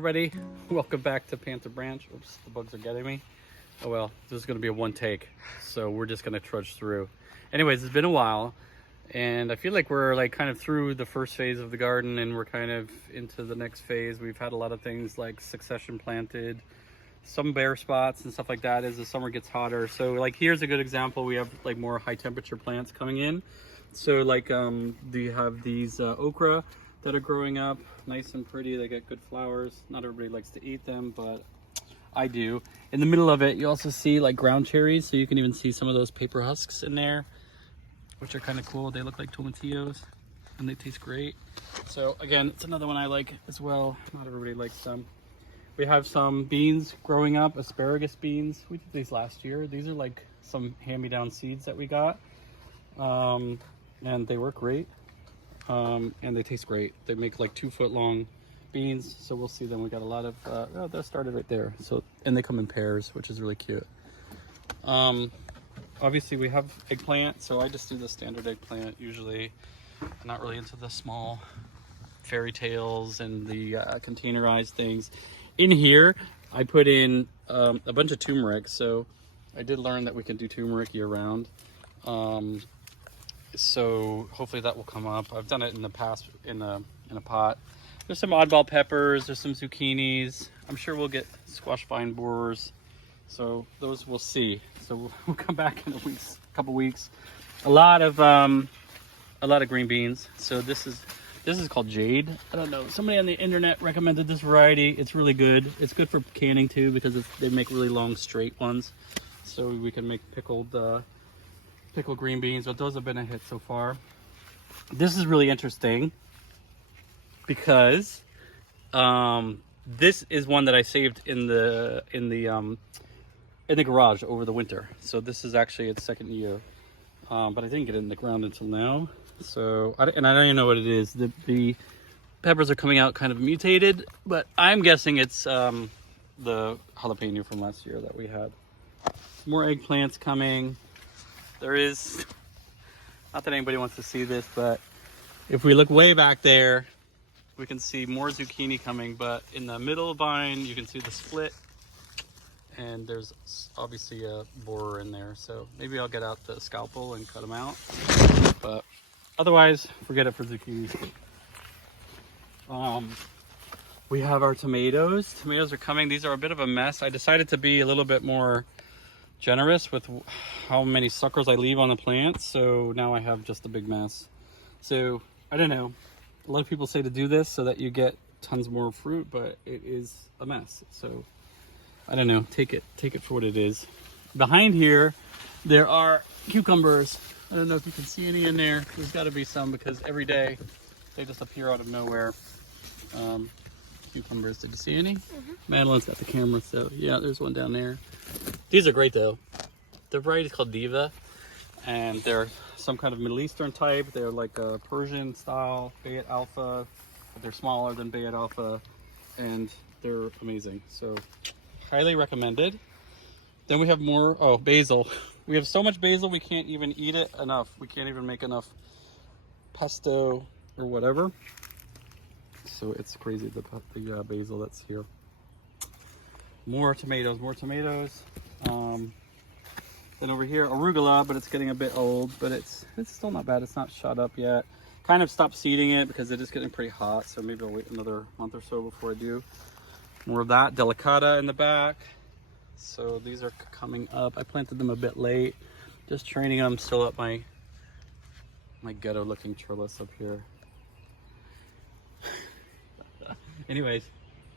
everybody, welcome back to Panther Branch. Oops, the bugs are getting me. Oh well, this is going to be a one take, so we're just going to trudge through. Anyways, it's been a while, and I feel like we're like kind of through the first phase of the garden, and we're kind of into the next phase. We've had a lot of things like succession planted, some bare spots and stuff like that as the summer gets hotter. So like here's a good example. We have like more high temperature plants coming in. So like do you have these okra that are growing up nice and pretty. They get good flowers. Not everybody likes to eat them, but I do. In the middle of it, you also see like ground cherries. So you can even see some of those paper husks in there, which are kind of cool. They look like tomatillos and they taste great. So again, it's another one I like as well. Not everybody likes them. We have some beans growing up, asparagus beans. We did these last year. These are like some hand-me-down seeds that we got. And they work great. And they taste great. They make like 2-foot long beans. So we'll see them. We got a lot of, oh, that started right there. So, and they come in pairs, which is really cute. Obviously we have eggplant. So I just do the standard eggplant usually. I'm not really into the small fairy tales and the containerized things. In here, I put in a bunch of turmeric. So I did learn that we can do turmeric year round. So hopefully that will come up. I've done it in the past in a pot. There's some oddball peppers. There's some zucchinis. I'm sure we'll get squash vine borers. So those we'll see. So we'll come back in a couple weeks. A lot of green beans. So this is called Jade. I don't know. Somebody on the internet recommended this variety. It's really good. It's good for canning too because they make really long straight ones. So we can make pickled green beans, but those have been a hit so far. This is really interesting because this is one that I saved in the garage over the winter. So this is actually its second year, but I didn't get it in the ground until now. So I don't even know what it is. The peppers are coming out kind of mutated, but I'm guessing it's the jalapeno from last year that we had. More eggplants coming. There is, not that anybody wants to see this, but if we look way back there, we can see more zucchini coming, but in the middle vine, you can see the split, and there's obviously a borer in there. So maybe I'll get out the scalpel and cut them out, but otherwise, forget it for zucchini. We have our tomatoes. Tomatoes are coming. These are a bit of a mess. I decided to be a little bit more generous with how many suckers I leave on the plants, so now I have just a big mess. So I don't know, a lot of people say to do this so that you get tons more fruit, but it is a mess. So I don't know, take it for what it is. Behind here there are cucumbers. I don't know if you can see any in there. There's got to be some because every day they just appear out of nowhere. Cucumbers, did you see any? Madeline's got the camera, so yeah, there's one down there. These are great though. The variety is called Diva, and they're some kind of Middle Eastern type. They're like a Persian style Bayat Alpha, but they're smaller than Bayat Alpha, and they're amazing. So highly recommended. Then we have more, oh, basil. We have so much basil we can't even eat it enough. We can't even make enough pesto or whatever. So it's crazy, the basil that's here. More tomatoes. Then over here, arugula, but it's getting a bit old, but it's still not bad. It's not shot up yet. Kind of stopped seeding it because it is getting pretty hot, so maybe I'll wait another month or so before I do more of that. Delicata in the back. So these are coming up. I planted them a bit late. Just training them, still up my ghetto looking trellis up here. Anyways,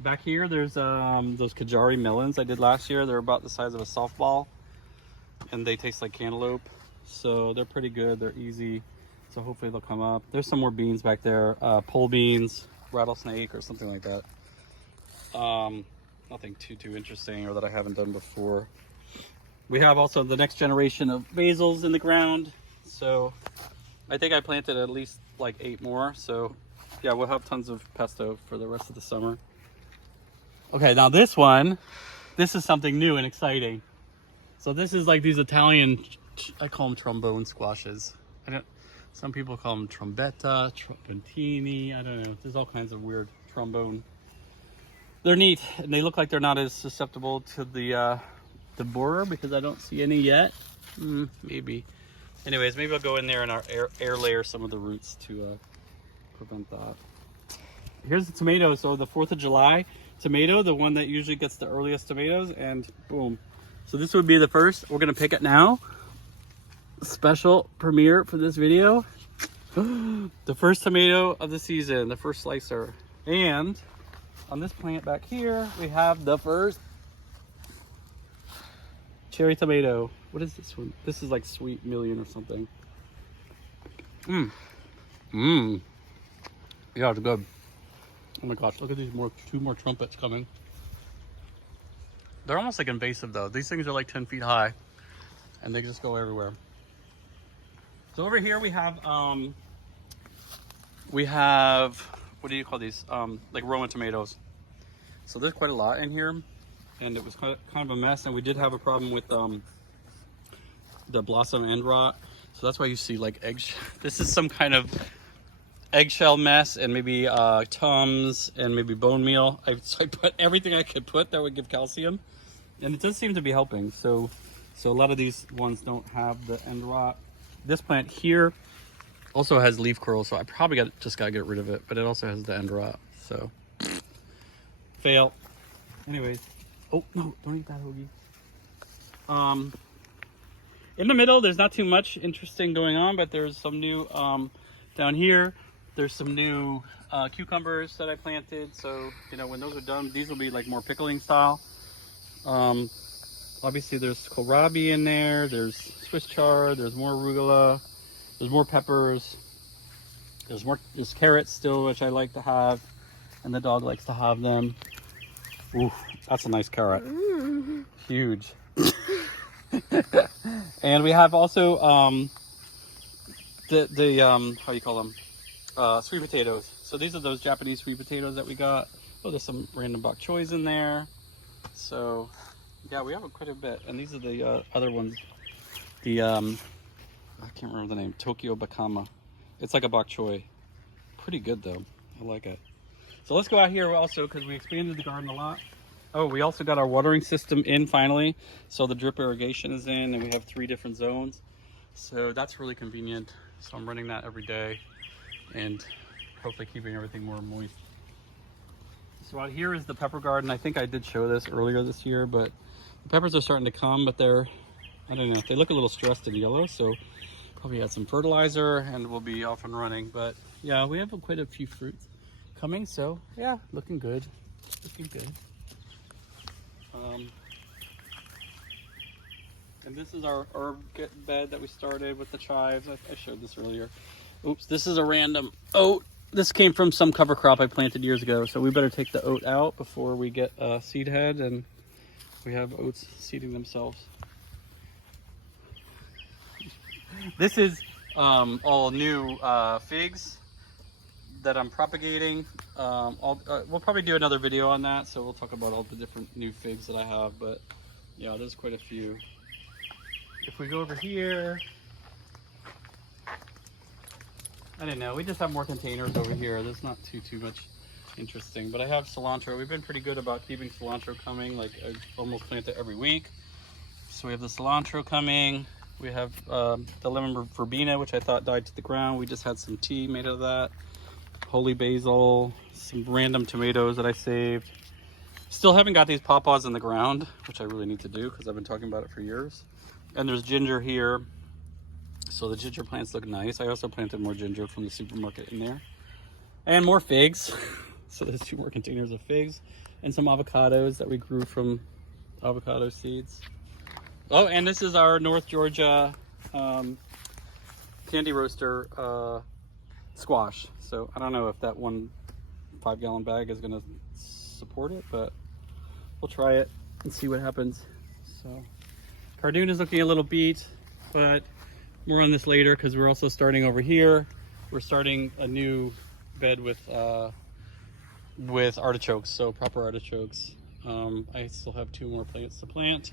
back here there's those Kajari melons I did last year. They're about the size of a softball, and they taste like cantaloupe. So they're pretty good. They're easy. So hopefully they'll come up. There's some more beans back there. Pole beans, rattlesnake, or something like that. Nothing too interesting or that I haven't done before. We have also the next generation of basils in the ground. So I think I planted at least like 8 more. So yeah, we'll have tons of pesto for the rest of the summer. Okay, now this is something new and exciting. So this is like these Italian, I call them trombone squashes. Some people call them trombetta, trombantini, I don't know. There's all kinds of weird trombone They're neat, and they look like they're not as susceptible to the borer because I don't see any yet. Maybe. Anyways, maybe I'll go in there and air layer some of the roots to prevent that. Here's the tomato. So the 4th of July tomato, the one that usually gets the earliest tomatoes, and boom. So this would be the first. We're gonna pick it now. Special premiere for this video. The first tomato of the season, the first slicer. And on this plant back here, we have the first cherry tomato. What is this one? This is like Sweet Million or something. Yeah, it's good. Oh my gosh, look at these two more trumpets coming. They're almost like invasive though. These things are like 10 feet high and they just go everywhere. So over here we have, what do you call these? Like Roma tomatoes. So there's quite a lot in here, and it was kind of a mess, and we did have a problem with the blossom end rot. So that's why you see like eggs. This is some kind of eggshell mess, and maybe Tums and maybe bone meal. So I put everything I could put that would give calcium, and it does seem to be helping. So a lot of these ones don't have the end rot. This plant here also has leaf curl, so I probably just gotta get rid of it, but it also has the end rot, so fail. Anyways, oh no, don't eat that hoagie. In the middle, there's not too much interesting going on, but there's some new down here. There's some new cucumbers that I planted, so you know when those are done, these will be like more pickling style. Obviously, there's kohlrabi in there. There's Swiss chard. There's more arugula. There's more peppers. There's carrots still, which I like to have, and the dog likes to have them. Ooh, that's a nice carrot. Huge. And we have also the how you call them? Sweet potatoes. So these are those Japanese sweet potatoes that we got. Oh, there's some random bok choys in there. So yeah, we have quite a bit. And these are the other ones. The I can't remember the name. Tokyo Bakama. It's like a bok choy. Pretty good though. I like it. So let's go out here also because we expanded the garden a lot. Oh, we also got our watering system in finally. So the drip irrigation is in, and we have 3 different zones. So that's really convenient. So I'm running that every day and hopefully keeping everything more moist. So out here is the pepper garden. I think I did show this earlier this year, but the peppers are starting to come, but they're, I don't know, they look a little stressed and yellow. So probably add some fertilizer and we'll be off and running. But yeah, we have quite a few fruits coming. So yeah, looking good. Looking good. And this is our herb bed that we started with the chives. I showed this earlier. Oops, this is a random oat. This came from some cover crop I planted years ago, so we better take the oat out before we get a seed head, and we have oats seeding themselves. This is all new figs that I'm propagating. We'll probably do another video on that, so we'll talk about all the different new figs that I have, but yeah, there's quite a few. If we go over here, I don't know, we just have more containers over here. There's not too much interesting, but I have cilantro. We've been pretty good about keeping cilantro coming, like I almost plant it every week. So we have the cilantro coming. We have the lemon verbena, which I thought died to the ground. We just had some tea made of that. Holy basil, some random tomatoes that I saved. Still haven't got these pawpaws in the ground, which I really need to do because I've been talking about it for years. And there's ginger here. So the ginger plants look nice. I also planted more ginger from the supermarket in there. And more figs. So there's 2 more containers of figs. And some avocados that we grew from avocado seeds. Oh, and this is our North Georgia candy roaster squash. So I don't know if that 1 5-gallon bag is gonna support it, but we'll try it and see what happens. So Cardoon is looking a little beat, but more on this later because we're also starting over here. We're starting a new bed with artichokes, so proper artichokes. I still have 2 more plants to plant,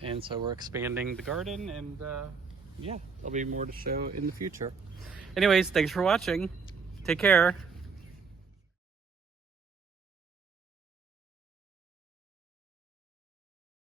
and so we're expanding the garden, and yeah, there'll be more to show in the future. Anyways, thanks for watching. Take care.